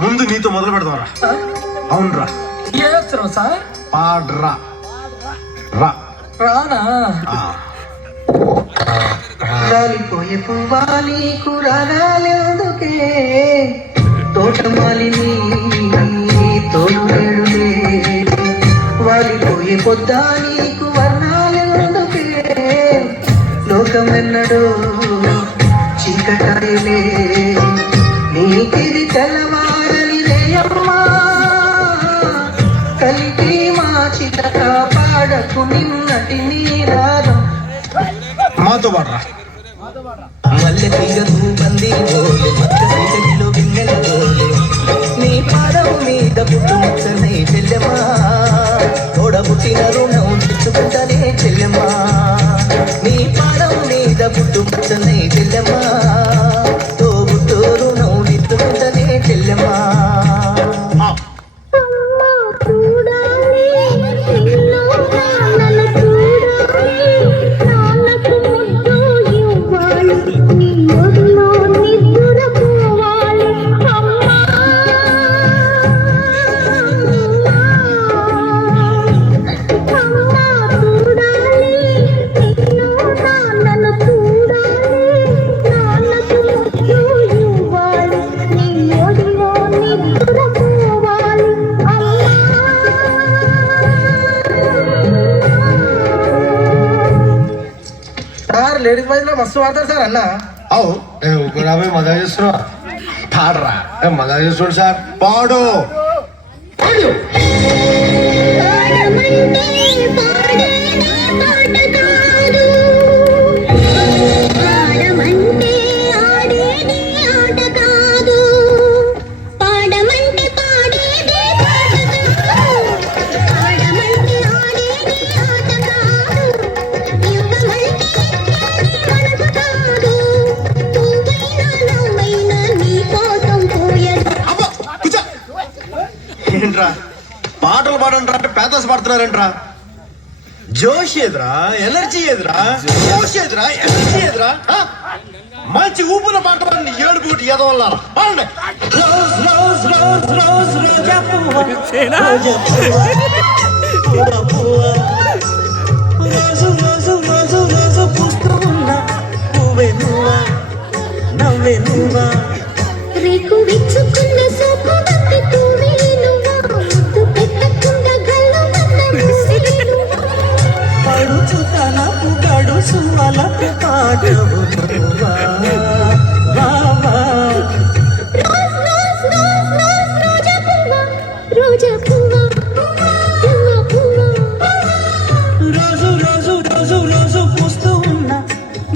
ముందు నీతో మొదలు పెడతావరా. అవునరా. ఏ అక్షరం సార్? పాడ్రా. రా. రానా? రాలిపోయే పువ్వా నీకు రాగాలెందుకే, తోటమాలిని తోడు వేడులే. వాలిపోయే పొద్దా నీకు వర్ణాలెందుకే, లోకమెన్నడో చీకటాయలే. నీకిది తెల్లవారని రేయమ్మా, కలిపి మా చితక పాడకు నిన్నటి నీరాగం. మాతో పాడరా. మల్లె తీగకు బంది గోలు మత్త సీకటిలో గిన్నెల గోలు, నీ పాదం మీద పుట్టుమచ్చనే చెల్లెమ్మా, తోడబుట్టిన రుణం తెచ్చుకుంటనే చెల్లెమ్మా. నీ పాదం మీద పుట్టుమచ్చనే చెల్లెమ్మా, తోబుట్టు రుణం తెచ్చుకుంటనే చెల్లెమ్మా. లేడీస్ బాయ్స్ లో మస్తు వాడతారు సార్ అన్న. అవు ఊపిరాబోయి మజా చేస్తున్నా. పాడరా. మజా చేస్తుడు సార్. పాడు. ఏంట్రా పాటలు పాడంట్రా అంటే పేదస్ పాడుతున్నారేంట్రా? జోష్ ఏదిరా, ఎనర్జీ ఏదిరా, జోష్ ఏదిరా, ఎనర్జీ ఏదిరా? మంచి ఊపున పాట పాడండి. ఏడుపు ఏదో వల్ల పాడండి. రోజు రోజు రోజు రోజు పూస్తూ ఉన్నా పువ్వే నువ్వా, నవ్వే నువ్వా, రేకు విచ్చుకున్న సోపు వంటి పువ్వే నువ్వా, ముద్దు పెట్టకుండా గల్లు పడుచు తనపు గడుసు అలకు పాటవు నువ్వా. రోజా పువ్వా, పువ్వా పువ్వా, రోజు రోజు రోజు రోజు పూస్తూ ఉన్నా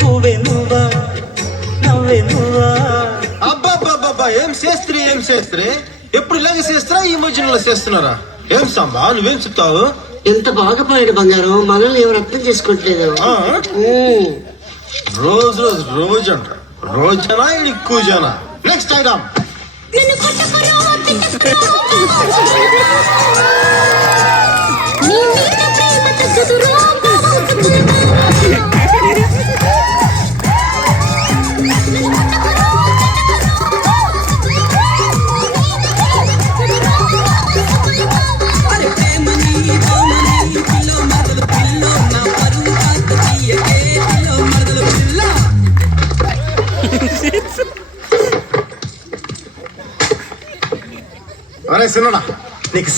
నువ్వే నువ్వా, నవ్వే నువ్వా. అబ్బాబ్బాబ్బా ఏం చేస్త్రీ, ఏం చేస్త్రీ. ఎప్పుడు ఇలాగే చేస్తారా, ఈ మధ్యలో చేస్తున్నారా? ఏం సాంబా నువ్వేం చెప్తావు? ఎంత బాగా పాడాడు బంగారు, మనల్ని ఎవరు అర్థం చేసుకోవట్లేదు. రోజు రోజు రోజు అంట. రోజనా ఇది కూజనా. Next item. అరే సిన్నడా నీకు